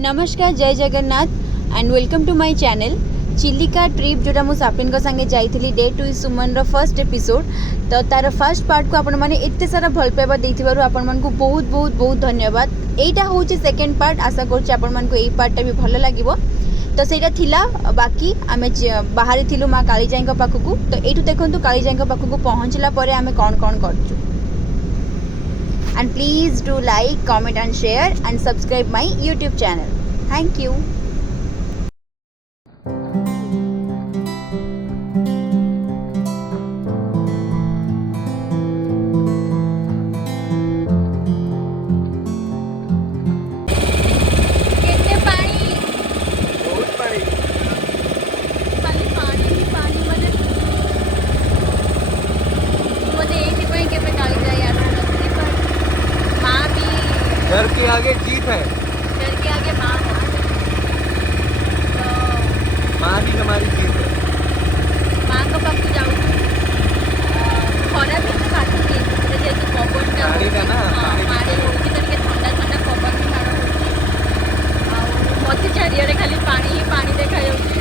नमस्कार जय Jagannath and welcome to my channel Chilika trip जोटा मु सापिन संगे जाइली डे टू सुमन रो फर्स्ट एपिसोड तो तार फर्स्ट पार्ट को आपण माने एते सारा भल पाइबा देथिबारु आपण मन को बहुत बहुत बहुत धन्यवाद। एटा होची सेकंड पार्ट, आशा करछि आपण मन को एई पार्टटा भी भल लागिवो। तो सेटा थिला बाकी आमे बाहर थिलु मां कालीजाई को पाखकु। तो एठु देखंतु कालीजाई को पाखकु पहुंचला परे आमे कोन कोन करछु। And please do like, comment and share and subscribe my YouTube channel. Thank you. डर के आगे जीत है। डर के आगे माँ है। तो माँ ही हमारी जीत है। माँ को पाखु जाऊ खरा भी काटुनी जेहेतु पवन पानी होची तो ठंडा ठंडा पवन भी मार होची मत चारियाडे खाली पानी ही पानी देखा जाउची।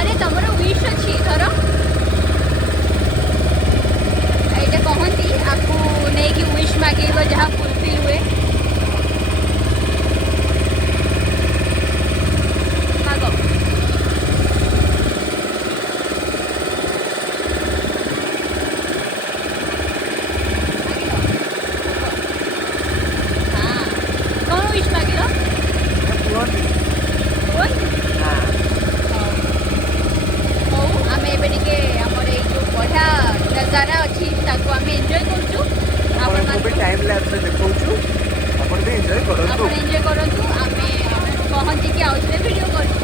अरे तमर विश अच्छी थर ये कहती आपको नहीं कि विश मागे जहाँ फुलफिल हुए मागो। हाँ कौन विश मागे नजारा अच्छी ताको आमे एंजॉय करछु। आपण भी टाइम लैप्स में देखौछु, आपण भी एंजॉय करंतु। आपण एंजॉय करंतु। आमे पहुंची कि आउथरे वीडियो करछु।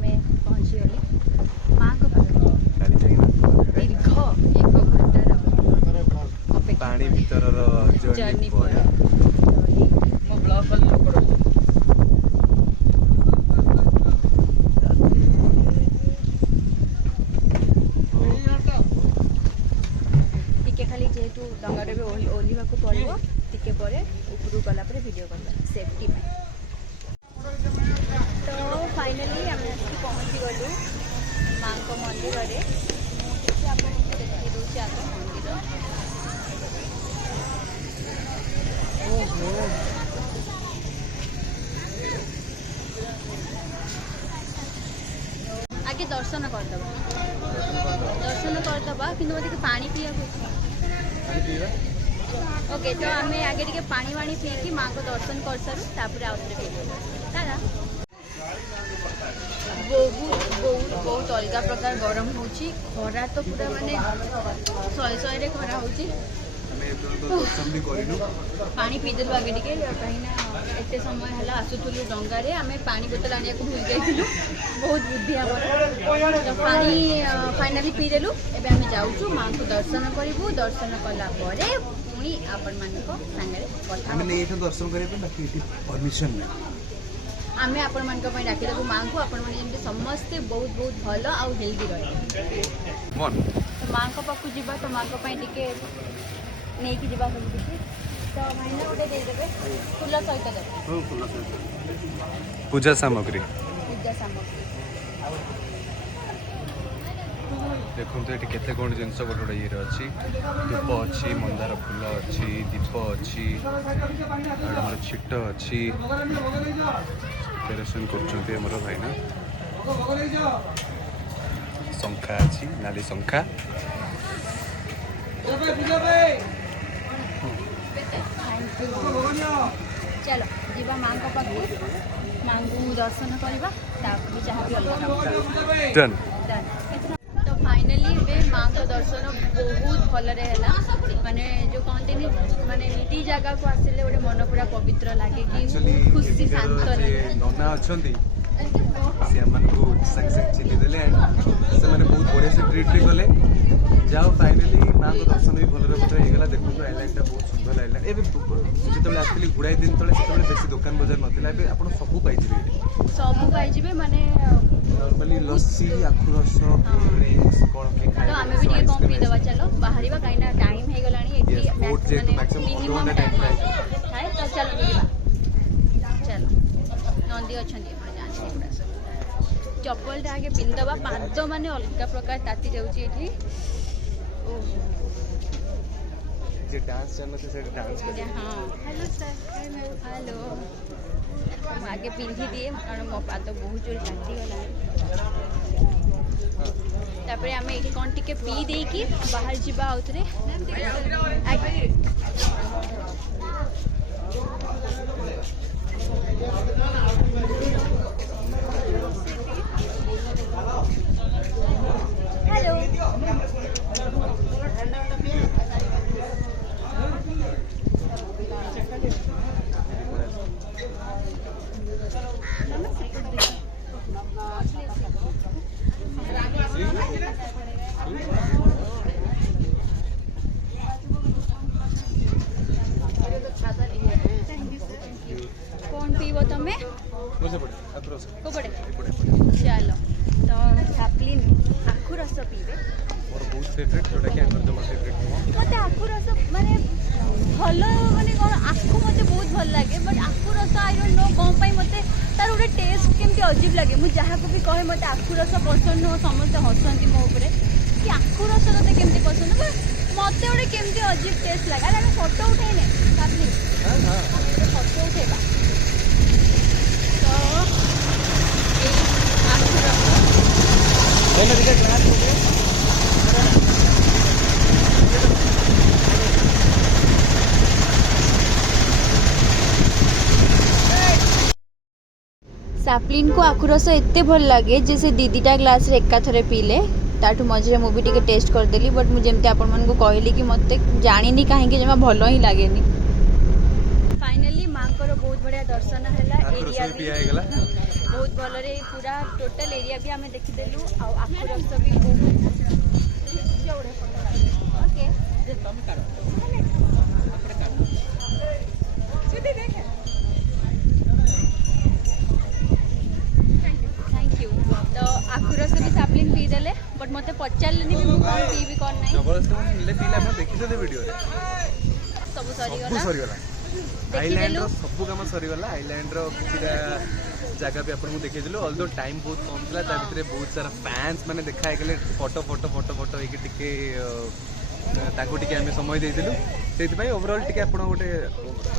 मैं पहुंची गली मां को गाड़ी जाइना दीर्घ 1 घंटार पानी भीतर जर्नी पर टिके खाली जेहेतु डंगारे भी ओल्हिबा को पड़िबो टिके परे उपरु गला परे वीडियो करबा सेफ्टी में। तो फाइनली हम पहुंची गलु मां को मंदिर रे। मुझे आपको देखि दोछि आगे मंदिर। ओहो आगे दर्शन करदबा कि मत पानी पिया ओके। तो आम आगे टे पानी वाणी पी माँ को दर्शन कर सारू तापर आउे तारा बहुत बहुत बहुत अलग प्रकार गरम हो खरा तो पूरा माने 100 खरा हो पानी पीदेलु आगे टे कहीं एत समय है आसुलु डंगार आम पानी बोतल आने को भूल जाइलु। बहुत बुद्धि आम तो पानी फाइनाली पीदेलु। एबे आम जाऊँ माँ को दर्शन करूँ। दर्शन कला पुणी आपण मान दर्शन परमिशन आम आपण मान डाकिदेबू माँ को आपण मैंने समस्ते बहुत बहुत भल आउ हेल्दी रहे। तो माँ को पाखु जीवा तो माँ को टिके नहीं कि जीवा सब किसी तो भाईना गोटे देदेवे फूल सहित देवे पूजा सामग्री देखो ये केते कौन जिनस गोटे गोटे ये अच्छी धूप अच्छी मंदार फूल अच्छी दीप अच्छी छिट अच्छी डेकोरेशन कर भाईना शंखा अच्छी नाली शंखा चलो जीवा माँ को पाखु माँ को दर्शन करवा जहाँ भी अलग तो फाइनली वे माँ को दर्शन बहुत भल माने जो कहते माने नीति जगह को आसिले गोटे मन पूरा पवित्र लगे कि खुशी शांत लगे। नना अच्छा सी आमको संग संग चिली देले एंड से माने बहुत बढ़िया से ट्रीट भी कले जाओ फाइनली माँ को दर्शन भी भलरे भलरे होगला देखो आइलैंड टा बहुत सुंदर आइलैंड ए जेतबे एक्चुअली गुड़ाई दिन तले सेतबे बेसी दुकान बाजार नथिला ए आपण सब पाई जिबे माने नॉर्मली लस्सी आखु रस ड्रिंक्स कोन के खाइ तो आमे भी ଟିକେ कम पी देबा चलो बाहरीबा काइना टाइम हे गलानी एठी मिनिमम टाइम थाए तो चलो बुलिबा चलो नंदी अछंदी पर जाने पूरा सब चप्पल टा आगे पिंदबा पाद माने अलग प्रकार ताती जाउची एठी जे डांस चलना से डांस कर हां हेलो सर हेलो हम आगे पिंधी दिए कारण मो पाद बहुत जोर ताती गला तापर आमे एठी कोन टिके पी देई की बाहर जिबा आउतरे हेलो कौन पीबो तमे मुझे पड़े अक्रोस को पड़े पड़े चलो तो सापलिन आखु रस पीबे मोर बहुत फेवरेट जोटा कि हमर जो फेवरेट मते आखु रस माने भलो माने कोन आखु मते बहुत भल लागे बट आखु रस आई डोंट नो कोन पई मते तार उडे टेस्ट केमती अजीब लागे मु जहा को भी कहे मते आखु रस पसंद हो समस्त हसंती मो ऊपर कि आखु रस तते केमती पसंद मते उडे केमती अजीब टेस्ट लागे अरे फोटो उठैने सापलिन हां हां फोटो उठेबा तो आखु रस एने दिखे ग्लास हो गया सापलिन को आखु रस एते भल लगे जैसे दीदीटा ग्लास रे एका थरे पीले ताठू मझे मु भी टिके टेस्ट कर देली बट मु जेमते आपन मन को कहली कि मते जानिनी काहे कि जमा भलो ही लागेनी फाइनली मांकर बहुत बढ़िया दर्शन हैला एरिया भी पिया गेला बहुत भल रे पूरा टोटल एरिया भी हमें देखि देलु आ आखु रस भी बहुत ओके जे तुम करो अपने करो सीधी देखे थैंक यू तो आखु रस भी सापलिन पी देले बट मते पचारलेनी भी कोन पीबी कोन नाही जबरदस्त ले पीला हम देखि दे वीडियो रे सब सरी सरी गला गला आइलैंड रो सब काम सरी गला आइलैंड रो किछिरा जगह भी अपन को देखि दिलो ऑल्दो टाइम बहुत कम थला ता भितरे बहुत सारा फैंस माने देखाय गेले फोटो फोटो फोटो फोटो एक टिके ताको टिके हम समय दे दिलु सेति भाई ओवरऑल टिके अपन गोटे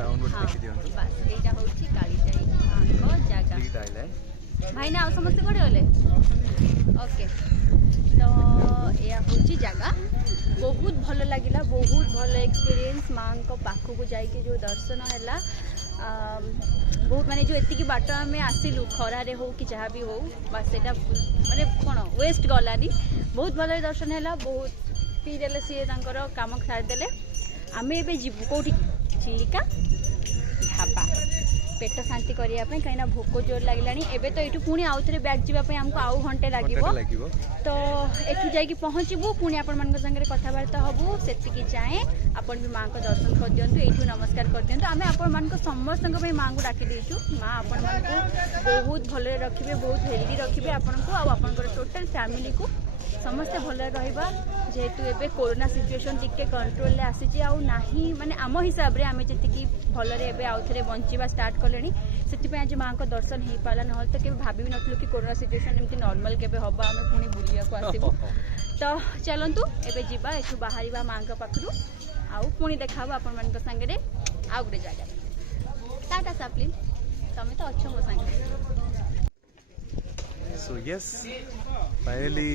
राउंड गोटे देखि दियंतु बस एटा होची कालीजाई मांको जागा ठीक आइला भाई ना समस्त कोडे होले ओके तो या होची जगह बहुत भल लगिला बहुत भल एक्सपीरियंस मां को पाखु को जाई के जो दर्शन हैला बहुत माने जो एति की बाट में आसिलु खरा रे हो कि जहाँ भी हो बस सेटा माने कोन वेस्ट गलानी बहुत भल दर्शन हैला बहुत पी देले सी तांकर काम सार देले आमे एबे जीवु कोठी चिलिका ढाबा पेट शांति करिया पे कहीं भोक जोर लगलानी एबे तो एठू पुणी आउ थे बैक जावाई आमको आउ घंटे लगे तो एठू जाइए पहुँचबू पुणी आपण मान संगे कथबार्ता हबू से जाए आपण भी माँ को दर्शन कर दिंतु एठू नमस्कार कर दिंतु आम आपण मान समस्त माँ को डाकी देचु माँ आपण मान बहुत भल रखिए बहुत हेल्दी रखिए आपण को आपण टोटल फैमिली को समस्ते भल रहा जेहेतु एबे कोरोना सिचुएशन टिके कंट्रोल आसी आउ नाही माने आम हिसाब रे आमे जति भलरे एबे आउ थे बंचिबा स्टार्ट कलेनी सेति आज माँ को दर्शन हो पाला न तो केबे भाबी नथलु कि कोरोना सिचुएशन एमती नॉर्मल केबे हबा आमे पुणी बुलिया को आसीबो तो चलंतु एबे जिबा एठु बाहरिबा माँ को पाखरु आउ पुणी देखाबो आपण मान संगे रे आउ गुडे जागा टाटा सापलिन तमे तो अच्छो मो संगे सो यस फाइनली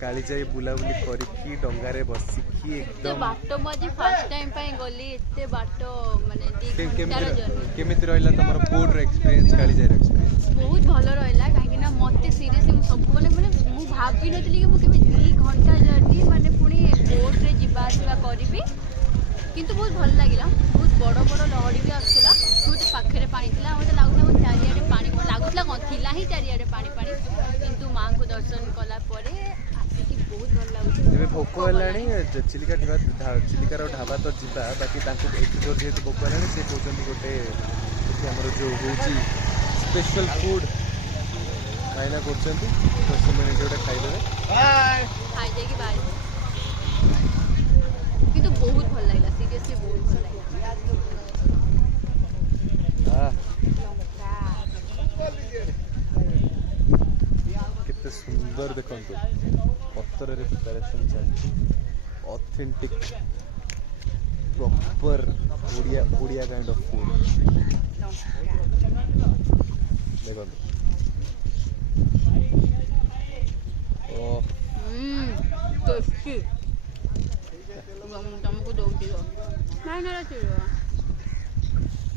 कालीजाई बुलाबुली करिकी डंगारे बसिकी एकदम बाटो मजे फर्स्ट टाइम पे गली एते बाटो माने 2 घंटार जर्नी केमिति रहला तमर बोट रे एक्सपीरियंस कालीजाई रे एक्सपीरियंस बहुत भलो रहला काहे कि ना मते सीरियसली मु सब माने मु भाबी नथली कि मु केबे 2 घंटा जर्नी माने पुणी बोट रे जिबा आसीबा करिबी किंतु बहुत भल लागिला बहुत बड़ बड़ लहड़ी भी आसला बहुत पाखरे पानी थिला मते लागुला चारियाडे पानी लागु भोक हेलाणी चिलिकार ढाबा तो जीवा बाकी एत जोर जेहतु भोक हेलाणी से कहते गोटे आमर जो हूँ स्पेशल फूड भाईना कर गोटे खाईदे କିନ୍ତୁ ବହୁତ ଭଲ ଲାଗିଲା ସିରିୟସଲି ବହୁତ ଭଲ ଲାଗିଲା केते सुंदर देखंतु पत्तर रे प्रिपरेशन चलती authentic proper Odia kind of food देखंतु ओ टेस्टी तुमको दौड़ी नाई ना चिड़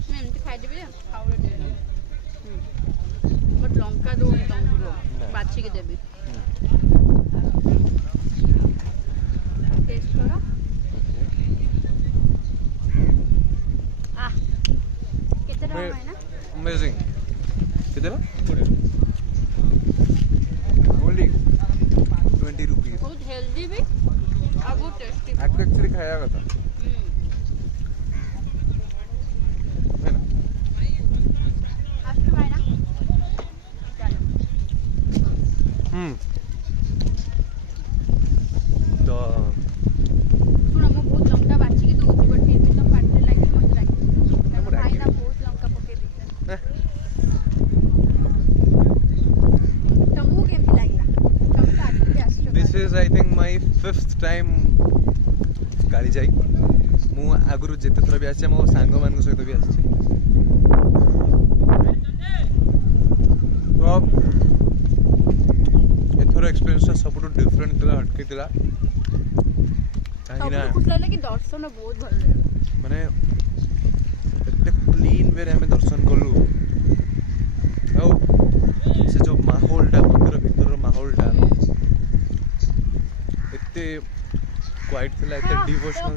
मैं एमती खाईदेवी बट लंका दौनी तुमको बाछिकी देवी टेस्ट करो केते टका है ना अमेजिंग कितने ओनली 20 रुपीस बहुत हेल्दी भी और बहुत टेस्टी आपको एक्चुअली खाया था है ना फास्ट भाई ना चलो तो सुनो मैं बहुत लंका बाछिकी दूँ बट फिर भी तुम पार्टी लगे मत लगे भाई ना बहुत लंका पके दीजिए तुमको केमती लागला तुम तो आज भी आसो this is I think my 5th time काली जाई मु आगुरु जेते थर भी आछे मो सांग मान सहित भी आछे तो एथर एक्सपीरियंस सब डिफरेंट थिला हटके थिला काहे ना खुश लागला कि दर्शन बहुत भल लागला माने एते क्लीन वे रे हमें दर्शन कलु आ से जो माहौलटा मंदिर भीतर माहौलटा एते क्वाइट थिला एते डिवोशनल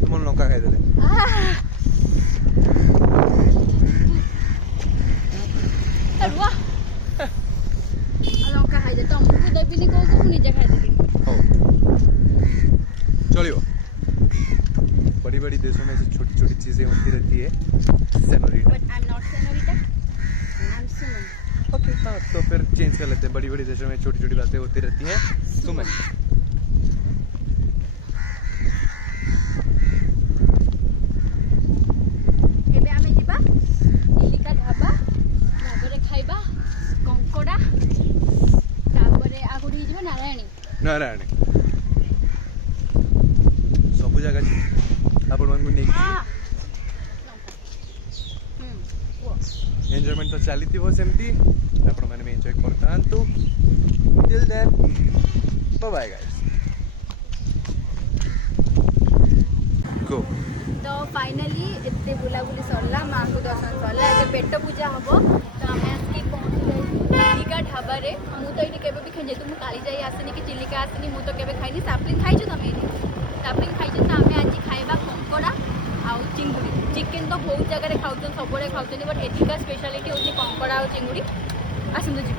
तुम लंका खाई देले वाह लंका खाई दे तुमको देबी नहीं कहू तो निजे खाई देबी चलियो बड़ी बड़ी देशों में ऐसी छोटी छोटी चीजें होती रहती है senorita but I am not senorita I am Suman okay हाँ तो फिर चेंज कर लेते हैं बड़ी बड़ी देशों में छोटी छोटी बातें होती रहती हैं सुमन एबे आमे जिबा चिलिका ढाबा ढाबारे खाइबा कंकोड़ा तापरे आगुडी जिबा नारायणी सब जगह आपण मानकु नहीं एंजॉयमेंट तो चली थी वो सेमती आपण माने में एंजॉय करता तो till then bye bye guys go तो फाइनली एते बुलाबुली सरला माँ को दर्शन सरला एबे पेट पूजा हबो तो आमे आसकी पहुंच गई चिलिका ढाबा रे मु तो इने केबे भी खाइ जेतु मु काली जाई आसनी कि चिलिका आसनी मु तो केबे खाइनी सापलिंग खाइ छ तमे सापलिंग खाइ छ त आमे आज खाइबा कंकोड़ा आउ चिंगुड़ी चिकेन तो बहुत जगह रे खाउछन सबरे खाउछन बट एथिका स्पेशलिटी होची कंकोड़ा आउ चिंगुड़ी आसंदो जी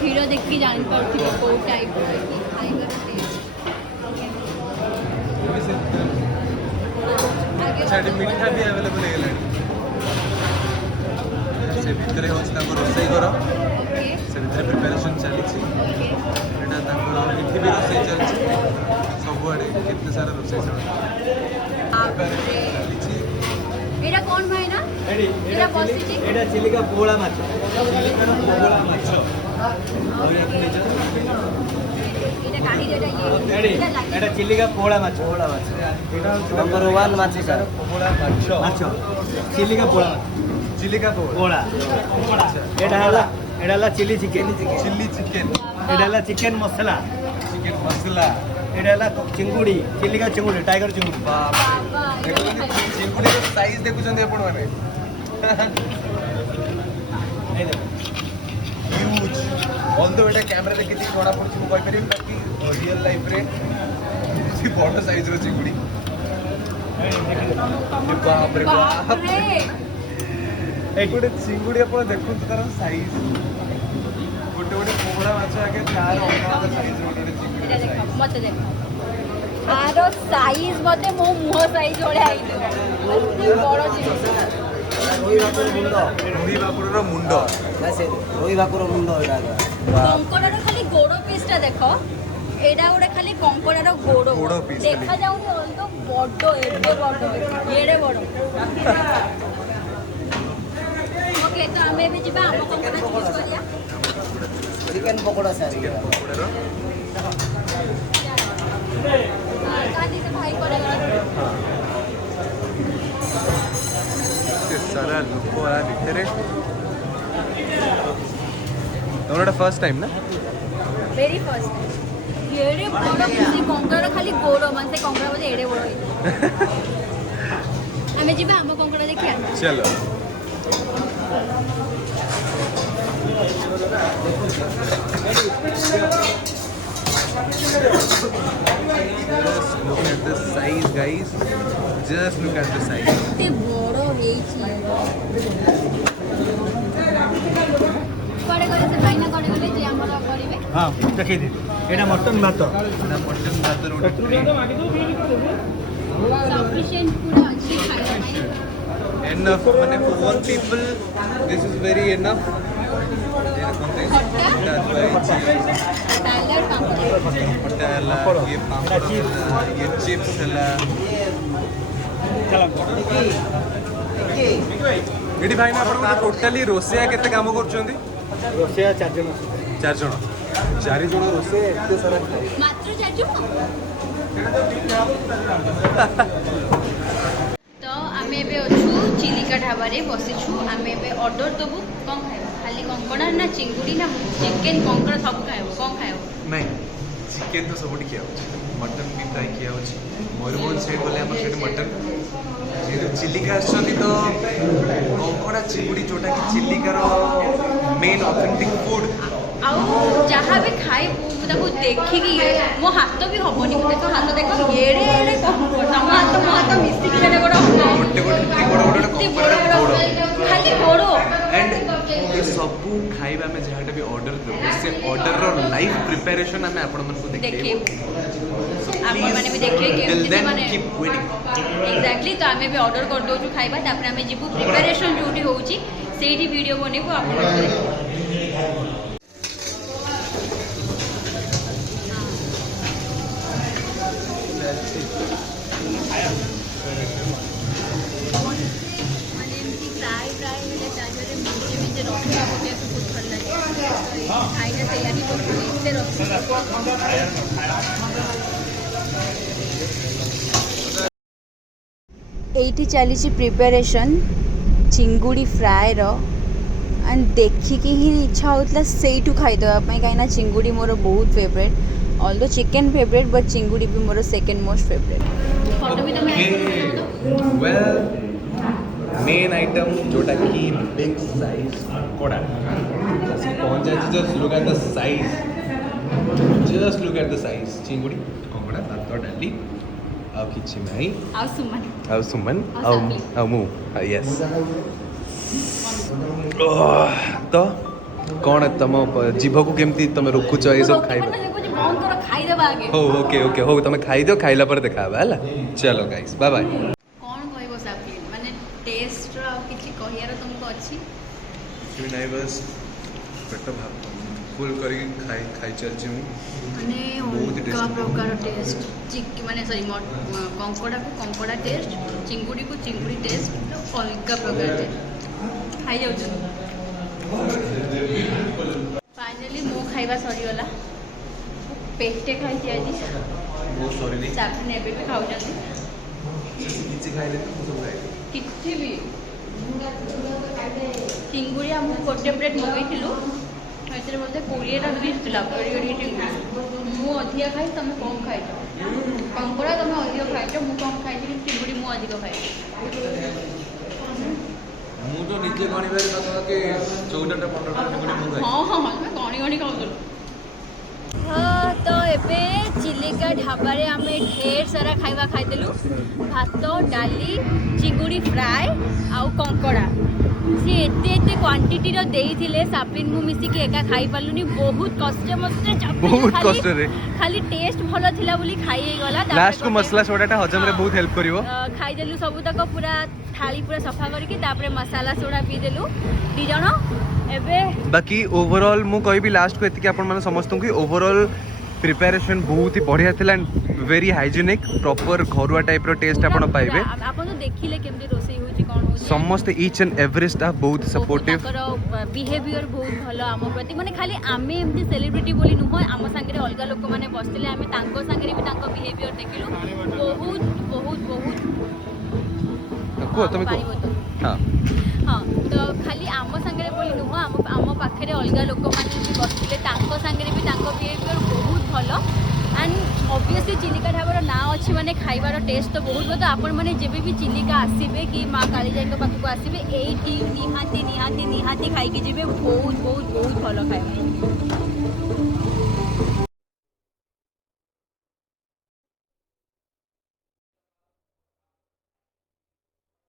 हीरो देख के जान पड़ती है कोई टाइप की खाइबा छाड़ी मीठा भी अवेलेबल है गलानी से भितरे होछ ताको रोसई करो ओके से भितरे प्रिपरेशन चली छी ओके एटा ताको इठी भी रोसई चली छी सब आड़े कितने सारा रोसई चली आप एटा कौन भाई ना एटा बसी छी एटा चिलिका पोळा माछ चिलिका पोळा माछ और याक ले एटा काढी देटा ये एटा चिलिका पोळा माछ एटा नंबर 1 माछ सर पोळा माछ चिलिका पोळा माछ चिलिका पोळा एटा हला चिली चिकेन एटा हला चिकेन मसाला एटा हला चिंगुड़ी चिलिका चिंगुड़ी टाइगर चिंगुड़ी बाबा चिंगुड़ी का साइज देखुछन आपण माने ए देखो ह्यूज ऑल्दो एटा कैमरा रे किति बड़ा पड़छ मु कहि परिम बाकी रियल लाइफ रे सी बड़ा साइज रो चिंगुडी बाप रे बाप रे एक गोटे चिंगुडी अपन देखु तार साइज गोटे गोटे पोगड़ा माछ आके तार अलग साइज रो गोटे चिंगुडी ଏଇଟା ଦେଖ ମତେ ଦେଖ ଆର ସାଇଜ ମତେ ମୋ ମୁହଁ ସାଇଜ ଭଳିଆ ହେଇଥିବ ବଡ଼ ଜିନିଷ ରୋହି ବାକୁର ମୁଣ୍ଡ ରୋହି ଭାକୁର ମୁଣ୍ଡ ଏଇଟା କଙ୍କଡ଼ାର ଖାଲି ଗୋଡ଼ ପିସ୍ଟା ଦେଖ ଏଇଟା ଗୋଟେ ଖାଲି କଙ୍କଡ଼ାର ଗୋଡ଼ ଗୋଡ଼ piece ଦେଖାଯାଉନି ଅଲଗା ବଡ଼ ଏତେ ବଡ଼ ଏଡ଼େ ବଡ଼ ଓକେ ତ ଆମେ ଏବେ ଯିବା ଆମ କଙ୍କଡ଼ା ଚୁଜ୍ କରିବା ଚିକେନ୍ ପକୋଡ଼ା ସାର୍ ପକୋଡ଼ାର କାଲି ସେ ଭାଇ କୁଆଡ଼େ ଗଲା ଏତେ ସାରା ଲୋକ ଆ ଭିତରେ ତମର ଏଟା ଫର୍ଷ୍ଟ ଟାଇମ୍ ନା ଭେରି ଫର୍ଷ୍ଟ ଏଡ଼େ ବଡ଼ ସେ କଙ୍କଡ଼ାର ଖାଲି ଗୋଡ଼ ମାନେ ସେ କଙ୍କଡ଼ା ବୋଧେ ଏଡ଼େ ବଡ଼ ହେଇଥିବ ଆମେ ଯିବା ଆମ କଙ୍କଡ଼ା ଦେଖିବା चलो Just look at the size, guys. Just look at the size. ଏତେ ବଡ଼ ହେଇଛି କୁଆଡ଼େ ଗଲେ ସେ ଭାଇନା କୁଆଡ଼େ ଗଲେ ଯେ ଆମର କରିବେ ହଁ ଦେଖେଇଦେ ଏଇଟା ମଟନ୍ ଭାତ ना मटन भात रोटी ସଫିସିଏଣ୍ଟ ପୁରା ଅଛି ଖାଇବା ପାଇଁ enough. माने for one people, this is very enough. Salad papad ये पापड़ होला, ये चिप्स होला. ଏଠି ଭାଇନା ଆପଣ ଗୋଟେ ଟୋଟାଲି ରୋଷେଇଆ କେତେ କାମ କରୁଛନ୍ତି ରୋଷେଇଆ 4 ଜଣ 4 ଜଣ 4 ଜଣ ରୋଷେଇଆ ଏତେ ସାରା ଖାଇବା ମାତ୍ର 4 ଜଣ ତ ଆମେ ଏବେ ଅଛୁ ଚିଲିକା ଢାବାରେ ବସିଛୁ ଆମେ ଏବେ ଅର୍ଡର ଦେବୁ କ'ଣ ଖାଇବୁ ଖାଲି କଙ୍କଡ଼ା ନା ଚିଙ୍ଗୁଡ଼ି ନା ଚିକେନ୍ କଙ୍କଡ଼ା ସବୁ ଖାଇବୁ କ'ଣ ଖାଇବୁ ନାଇଁ ଚିକେନ୍ ତ ସବୁଠି ଖିଆ ହେଉଛି ମଟନ୍ ବି ପ୍ରାୟ ଖିଆ ହେଉଛି ମୟୂରଭଞ୍ଜ ସାଇଡ଼୍ ଗଲେ ଆମର ସେଇଠି ମଟନ୍ ଯେହେତୁ ଚିଲିକା ଆସିଛନ୍ତି ତ କଙ୍କଡ଼ା ଚିଙ୍ଗୁଡ଼ି ଯେଉଁଟାକି ଚିଲିକାର ମେନ୍ ଅଥେଣ୍ଟିକ୍ ଫୁଡ୍ ଆଉ ଯାହା ବି ଖାଇବୁ ମୁଁ ତାକୁ ଦେଖିକି ମୋ ହାତ ବି ହବନି ମୁଁ ଦେଖ ହାତ ଦେଖ ଏଡ଼େ ଏଡ଼େ କଙ୍କଡ଼ା ତମ ହାତ ମୋ ହାତ ମିଶିକି ଏଡ଼େ ବଡ଼ ହବ ଗୋଟେ ଗୋଟେ ଏତେ ବଡ଼ ଗୋଟେ ଏତେ କଙ୍କଡ଼ାର ବଡ଼ ଗୋଡ଼ ଖାଲି ଗୋଡ଼ एंड ये सबू खाଇବା ଆମେ ଯାହାଟା ବି ଅର୍ଡର ଦେବୁ ସେ ଅର୍ଡରର ଲାଇଭ୍ ପ୍ରିପାରେସନ୍ ଆମେ ଆପଣମାନଙ୍କୁ ଦେଖେଇବୁ ଆପଣମାନେ ବି ଦେଖିବେ Till କେମିତି then, ସେମାନେ keep waiting. ଏକ୍ଜାକ୍ଟଲି ତ ଆମେ ବି ଅର୍ଡର କରିଦେଉଛୁ ଖାଇବା ତାପରେ ଆମେ ଯିବୁ ପ୍ରିପାରେସନ୍ ଯେଉଁଠି ହେଉଛି ସେଇଠି ଭିଡ଼ିଓ ବନେଇବୁ ଆପଣଙ୍କୁ ଦେଖିବୁ ମାନେ ଏମିତି ଫ୍ରାଏ ହେଲେ ତା ଦେହରେ ମିଞ୍ଚେ ରସୁଣ ପକେଇବାକୁ ବହୁତ ଭଲ ଲାଗେ ତ ଏଇ ଖାଇଟା ସେଇଆ ହିଁ କରୁଛନ୍ତି ଏତେ ରସୁଣ ଏଇଠି ଚାଲିଛି ପ୍ରିପାରେସନ୍ ଚିଙ୍ଗୁଡ଼ି ଫ୍ରାଏର ଆଣ୍ଡ ଦେଖିକି ହିଁ ଇଚ୍ଛା ହେଉଥିଲା ସେଇଠୁ ଖାଇଦେବା ପାଇଁ କାହିଁକିନା ଚିଙ୍ଗୁଡ଼ି ମୋର ବହୁତ ଫେଭରେଟ୍ ଅଲଦୋ ଚିକେନ୍ ଫେଭରେଟ୍ ବଟ୍ ଚିଙ୍ଗୁଡ଼ି ବି ମୋର ସେକେଣ୍ଡ ମୋଷ୍ଟ ଫେଭରେଟ୍ ଫଟୋ ବି ତମେ well main item जोटा की big size कोड़ा जैसे पहुंच जाए just look at the size चिंगुड़ी कोंगड़ा भात डाली ଆଉ କିଛି ନାହିଁ ଆଉ ସୁମନ ଆଉ ସୁମନ ଆଉ ଆଉ ମୁଁ ୟେସ୍ ତ କ'ଣ ତମ ଜିଭକୁ କେମିତି ତମେ ରୋକୁଛ ଏସବୁ ଖାଇବା ହଉ ଓକେ ଓକେ ହଉ ତମେ ଖାଇଦିଅ ଖାଇଲା ପରେ ଦେଖା ହେବା ହେଲା ଚାଲ ଗାଇସ୍ ବାଏ ବାଏ କ'ଣ କହିବ ସାଫି ମାନେ ଟେଷ୍ଟର ଆଉ କିଛି କହିବାର ତୁମକୁ ଅଛି କିଛି ନାହିଁ ବସ୍ ପେଟ ଫୁଲ୍ କରିକି ଖାଇ ଚାଲିଛି ମୁଁ ମାନେ ବହୁତ ଅଲଗା tasty। ପ୍ରକାର ଟେଷ୍ଟ ମାନେ ସରି କଙ୍କଡ଼ାକୁ କଙ୍କଡ଼ା ଟେଷ୍ଟ ଚିଙ୍ଗୁଡ଼ିକୁ ଚିଙ୍ଗୁଡ଼ି ଟେଷ୍ଟ ଅଲଗା ପ୍ରକାର ଟେଷ୍ଟ ଖାଇଯାଉଛୁ ଫାଇନାଲି ମୋ ଖାଇବା ସରିଗଲା ପେଟେ ଖାଇଛି ଆଜି ବହୁତ ସରିନି ସାଫିନ୍ ଏବେ ବି ଖାଉଛନ୍ତି କିଛି ଖାଇଲେ ମୁଁ ସବୁ ଖାଇଲି କିଛି ବି ଚିଙ୍ଗୁଡ଼ି ଆମକୁ ଗୋଟେ ପ୍ଲେଟ୍ ମଗେଇଥିଲୁ ସେଥିରେ ବୋଧେ 20ଟା ପିସ୍ ଥିଲା 20 ଚିଙ୍ଗୁଡ଼ି ମୁଁ ଅଧିକା ଖାଇ ତମେ କମ୍ ଖାଇଛ କଙ୍କଡ଼ା ତମେ ଅଧିକ ଖାଇଛ ମୁଁ କମ୍ ଖାଇଛି କିନ୍ତୁ ଚିଙ୍ଗୁଡ଼ି ମୁଁ ଅଧିକ ଖାଇଛି ମୁଁ ତ ନିଜେ ନିଜେ ଗଣିବାରେ ପାଖାପାଖି 14ଟା 15ଟା ଚିଙ୍ଗୁଡ଼ି ମୁଁ ଖାଇଛି। ହଁ ହଁ ହଁ ଗଣି ଗଣି ଖାଉଥିଲୁ। ହଁ ତ ଏବେ ଚିଲିକା ଢାବାରେ ଆମେ ଢେର ସାରା ଖାଇବା ଖାଇଦେଲୁ। ଭାତ ଡାଲି ଚିଙ୍ଗୁଡ଼ି ଫ୍ରାଏ ଆଉ କଙ୍କଡ଼ା। सी एते एते क्वांटिटी रो देइथिले सापिन मु मिसिकी एका खाई पालुनी बहुत कष्ट मस्ते बहुत कष्ट रे खाली टेस्ट भलो थिला बोली खाई हे गला लास्ट को मसला सोडाटा हजम रे बहुत हेल्प करिवो खाई देलु सब तक पूरा थाली पूरा सफा करके तापरे मसाला सोडा पी देलु दी जण एबे बाकी ओवरऑल मु कहबी लास्ट को एति कि अपन माने समस्त की ओवरऑल प्रिपरेशन बहुत ही बढ़िया थिला वेरी हाइजीनिक प्रॉपर घरुआ टाइप रो टेस्ट अपन पाइबे अपन तो देखिले केमदी रोसई होची कोन होची समस्त ईच एंड एवरी स्टाफ बहुत सपोर्टिव बिहेवियर बहुत भलो आम प्रति माने खाली आमे एमती सेलिब्रिटी बोली नुह आम संगे अलग लोक माने बसतिले आमे तांको संगे भी तांको बिहेवियर देखिलु बहुत बहुत बहुत को तुम को हां हाँ तो खाली आम संगे बोली नुह आम पाखे अलग लोक मैंने भी बसते संगे भी बिहेवियर बहुत भल एंड ऑब्वियसली चिलिका ढाबर ना अच्छी माने खाइबार टेस्ट तो बहुत बहुत आपण मैंने जब भी चिलिका आसबे कि माँ कालीजाई पाखक आसबे यही निहाती निहाती निहाती खाई जी बहुत बहुत बहुत भल खाए